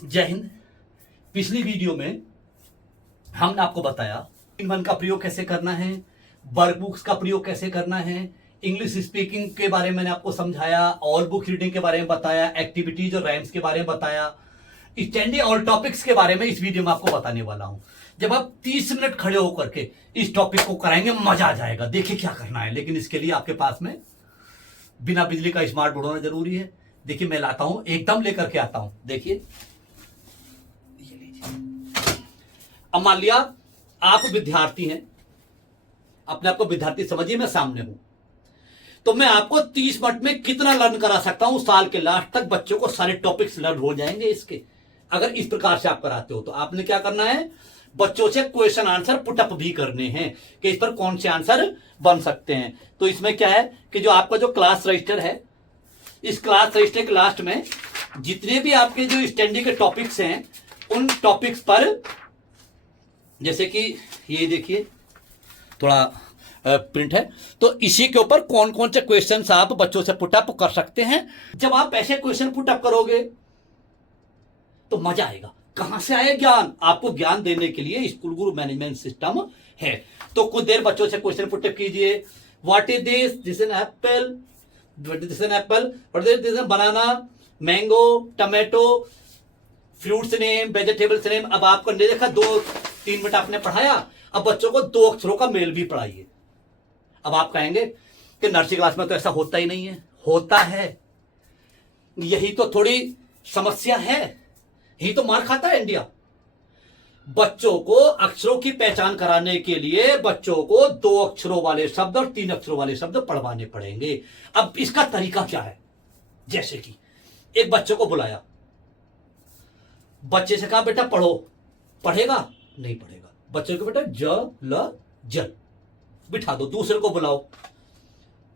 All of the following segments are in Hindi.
जय हिंद। पिछली वीडियो में हमने आपको बताया इन वन का प्रयोग कैसे करना है, वर्क बुक्स का प्रयोग कैसे करना है, इंग्लिश स्पीकिंग के बारे में मैंने आपको समझाया, ऑल बुक रीडिंग के बारे में बताया, एक्टिविटीज और राइम्स के बारे में बताया, स्टैंडिंग ऑल टॉपिक्स के बारे में इस वीडियो में आपको बताने वाला हूं। जब आप 30 मिनट खड़े होकर के इस टॉपिक को कराएंगे मजा आ जाएगा। देखिए क्या करना है, लेकिन इसके लिए आपके पास में बिना बिजली का स्मार्ट बोर्ड होना जरूरी है। देखिए मैं लाता हूं, एकदम लेकर के आता हूं। देखिए अब मान लिया आप विद्यार्थी हैं, अपने आप को विद्यार्थी समझिए, मैं सामने हूं, तो मैं आपको 30 मिनट में कितना लर्न करा सकता हूं। साल के लास्ट तक बच्चों को सारे टॉपिक्स लर्न हो जाएंगे इसके। अगर इस प्रकार से आप कराते हो तो आपने क्या करना है, बच्चों से क्वेश्चन आंसर पुटअप भी करने हैं कि इस पर कौन से आंसर बन सकते हैं। तो इसमें क्या है कि जो आपका जो क्लास रजिस्टर है, इस क्लास रजिस्टर के लास्ट में जितने भी आपके जो स्टैंडिंग के टॉपिक्स हैं उन टॉपिक्स पर, जैसे कि ये देखिए थोड़ा प्रिंट है, तो इसी के ऊपर कौन कौन से क्वेश्चंस आप बच्चों से पुटअप कर सकते हैं। जब आप ऐसे क्वेश्चन पुटअप करोगे तो मजा आएगा। कहां से आए ज्ञान? आपको ज्ञान देने के लिए स्कूल गुरु मैनेजमेंट सिस्टम है। तो कुछ देर बच्चों से क्वेश्चन पुटअप कीजिए। What is this? This an apple. This an apple. What is this? Banana, mango, tomato, fruits name, vegetables name. अब आपको नहीं देखा, 2-3 मिनट आपने पढ़ाया, अब बच्चों को 2 अक्षरों का मेल भी पढ़ाइए। अब आप कहेंगे कि नर्सरी क्लास में तो ऐसा होता ही नहीं है। होता है, यही तो थोड़ी समस्या है, यही तो मार खाता है इंडिया। बच्चों को अक्षरों की पहचान कराने के लिए बच्चों को 2 अक्षरों वाले शब्द और 3 अक्षरों वाले शब्द पढ़वाने पड़ेंगे। अब इसका तरीका क्या है? जैसे कि एक बच्चे को बुलाया, बच्चे से कहा बेटा पढ़ो, पढ़ेगा? नहीं पढ़ेगा। बच्चे को बेटा ज ल जल बिठा दो। दूसरे को बुलाओ,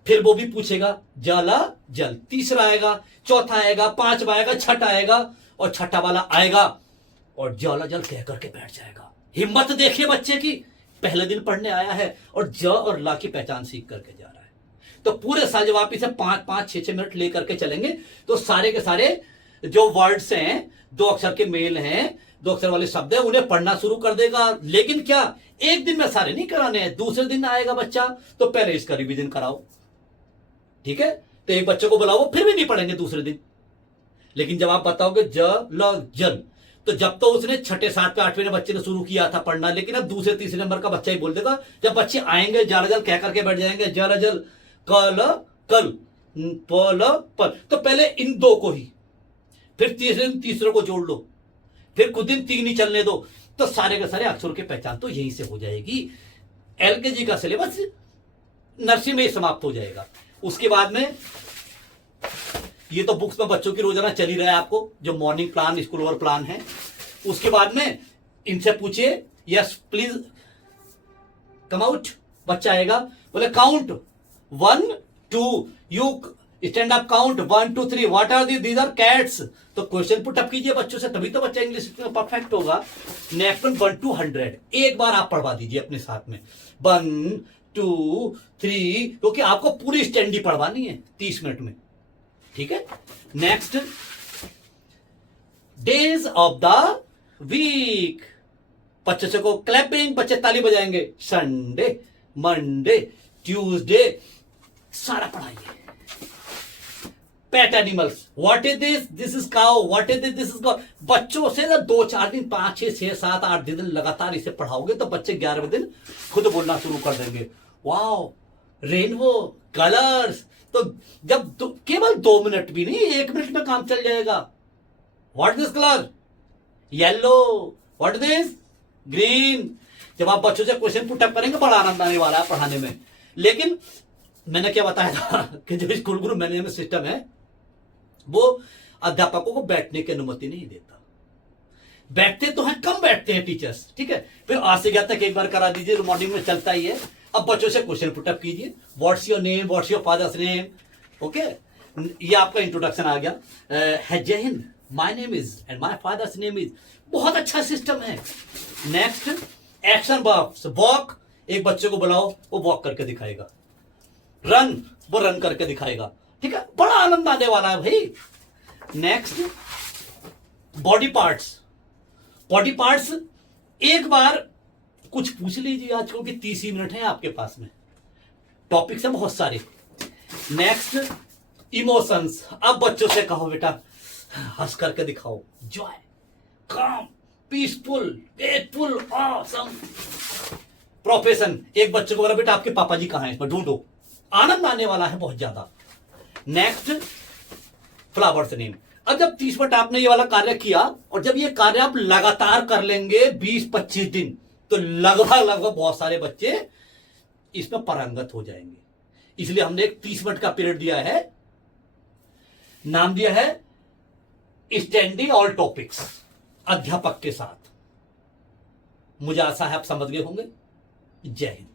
फिर वो भी पूछेगा ज ल जल। तीसरा आएगा, चौथा आएगा, 5वां आएगा, छठा आएगा, और छठा वाला आएगा और ज ल जल कह करके बैठ जाएगा। हिम्मत देखिए बच्चे की, पहले दिन पढ़ने आया है और ज और ला की पहचान सीख करके जा रहा है। तो पूरे साल जब आप इसे 5-5-6 मिनट लेकर के चलेंगे तो सारे के सारे जो वर्ड्स हैं, 2 अक्षर के मेल हैं, 2 अक्षर वाले शब्द हैं, उन्हें पढ़ना शुरू कर देगा। लेकिन क्या एक दिन में सारे नहीं कराने हैं। दूसरे दिन आएगा बच्चा तो पहले इसका रिवीजन कराओ, ठीक है? तो एक बच्चे को बुलाओ, फिर भी नहीं पढ़ेंगे दूसरे दिन। लेकिन जब आप बताओगे ज ल जल, तो जब तो उसने 6, 7, 8वें बच्चे ने शुरू किया था पढ़ना, लेकिन अब दूसरे तीसरे नंबर का बच्चा ही बोल देगा। जब बच्चे आएंगे जल जल कह करके बैठ जाएंगे, जल जल, कल कल, पल पल, तो पहले इन 2 को ही, फिर तीसरे दिन तीसरे को जोड़ लो, फिर कुछ दिन 3 ही चलने दो, तो सारे के सारे अक्षरों की पहचान तो यहीं से हो जाएगी। एलकेजी का सिलेबस नर्सरी में ही समाप्त हो जाएगा। उसके बाद में ये तो बुक्स में बच्चों की रोजाना चल ही रहा है, आपको जो morning plan, school over plan है। उसके बाद में इनसे पूछिए यस प्लीज कम आउट। बच्चा आएगा, बोले count 1 2, you stand up, count 1 2 3, what are these are cats. तो क्वेश्चन पुट अप कीजिए बच्चों से, तभी तो बच्चा इंग्लिश में परफेक्ट होगा। नेक्स्ट 1 to 100 एक बार आप पढ़वा दीजिए अपने साथ में, 1 2 3, क्योंकि आपको पूरी स्टैंडी पढ़वानी है 30 मिनट में, ठीक है? Next days of the week, बच्चे से को क्लैपिंग, बच्चे ताली बजाएंगे। संडे, मंडे, ट्यूसडे, सारा पढ़ाइए। Pet animals, what is this? This is cow. What is this? This is cow. बच्चों से ना 2-4 दिन, 5 6 6 7 8 दिन लगातार इसे पढ़ाओगे तो बच्चे 11वें दिन खुद बोलना शुरू कर देंगे। Wow, rainbow, colours. तो जब केवल 2 मिनट भी नहीं, 1 मिनट में काम चल जाएगा। What this colour? Yellow. What this? Green. जब आप बच्चों से क्वेश्चन पुटअप करेंगे बड़ा आनंद आने वाला है पढ़ाने में। लेकिन मैंने क्या बताया था कि जो स्कूल गुरु मैनेजमेंट सिस्टम है वो अध्यापकों को बैठने की अनुमति नहीं देता। बैठते तो हैं, कम बैठते हैं टीचर्स, ठीक है? फिर आज से 11 तक एक बार करा दीजिए, मॉर्निंग में चलता ही है। अब बच्चों से क्वेश्चन पुटअप कीजिए। What's your name, what's your father's name, okay? ये आपका इंट्रोडक्शन आ गया। है जय Hind, my name is and my father's name is. बहुत अच्छा सिस्टम है। नेक्स्ट एक्शन वर्ब्स, वॉक, एक बच्चे को बुलाओ, वो वॉक करके दिखाएगा। रन, वो रन करके दिखाएगा, ठीक है? बड़ा आनंद आने वाला है भाई। Next body parts, body parts एक बार कुछ पूछ लीजिए, आजकल की 30 ही मिनट है आपके पास में, टॉपिक्स हैं बहुत सारे। Next emotions. अब बच्चों से कहो बेटा हंस करके दिखाओ, जॉय, काम, पीसफुल, फेथफुल, ऑसम। प्रोफेशन, एक बच्चे को बोला बेटा आपके पापा जी कहां हैं, इसमें ढूंढो, आनंद आने वाला है बहुत ज्यादा। Next flowers name. अब जब 30 मिनट आपने ये वाला कार्य किया और जब ये कार्य आप लगातार कर लेंगे 20-25 दिन, तो लगभग लगभग बहुत सारे बच्चे इसमें पारंगत हो जाएंगे। इसलिए हमने एक 30 मिनट का पीरियड दिया है, नाम दिया है स्टैंडिंग ऑल टॉपिक्स, अध्यापक के साथ। मुझे आशा है आप समझ गए होंगे। जय हिंद।